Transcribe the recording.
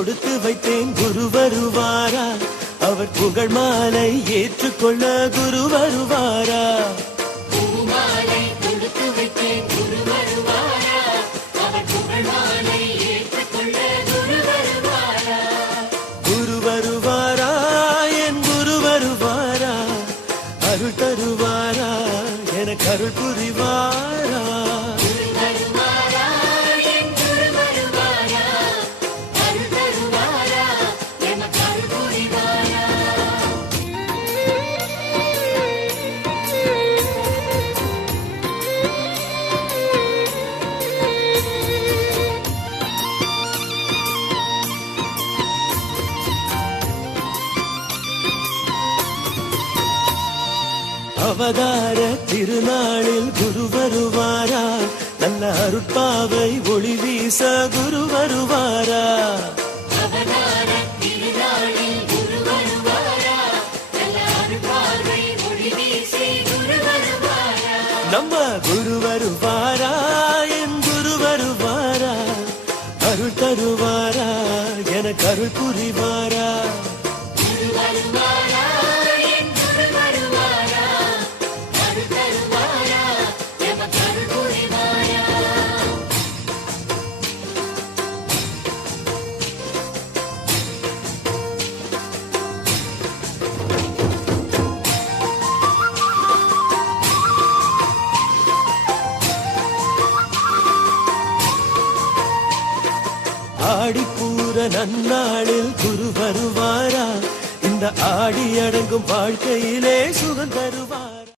தொடுத்து வைத்தேன் குரு வருவாரா அவர் புகழ் மாலை ஏற்றுக்கொள்ள குரு வருவாரா பூமாலை தொடுத்து வைத்தேன் குரு வருவாரா அவர் புகழ் மாலை ஏற்றுக்கொள்ள குரு வருவாரா குரு வருவாரா என் குரு வருவாரா அருள் தருவாரா எனக்கு அருள் புரிவாரா குரு வருவாரா என் குரு வருவாரா அருள் தருவாரா எனக்கு அருள் புரிவாரா அவதார திருநாளில் குரு வருவாரா நல்ல அருட்பாவை ஒளி வீச குரு வருவாரா அவதார திருநாளில் குரு வருவாரா நல்ல அருள்பார்வை ஒளி வீசி குரு வருவாரா நம்ம குரு வருவாரா என் குரு வருவாரா அருள் தருவாரா எனக்கு அருள் புரிவாரா குரு வருவாரா என் குரு வருவாரா அருள் தருவாரா எனக்கு அருள் புரிவாரா ஆடிப்பூர நன்னாளில் குரு வருவாரா இந்த ஆடி அடங்கும் வாழ்க்கையிலே சுகம் தருவார்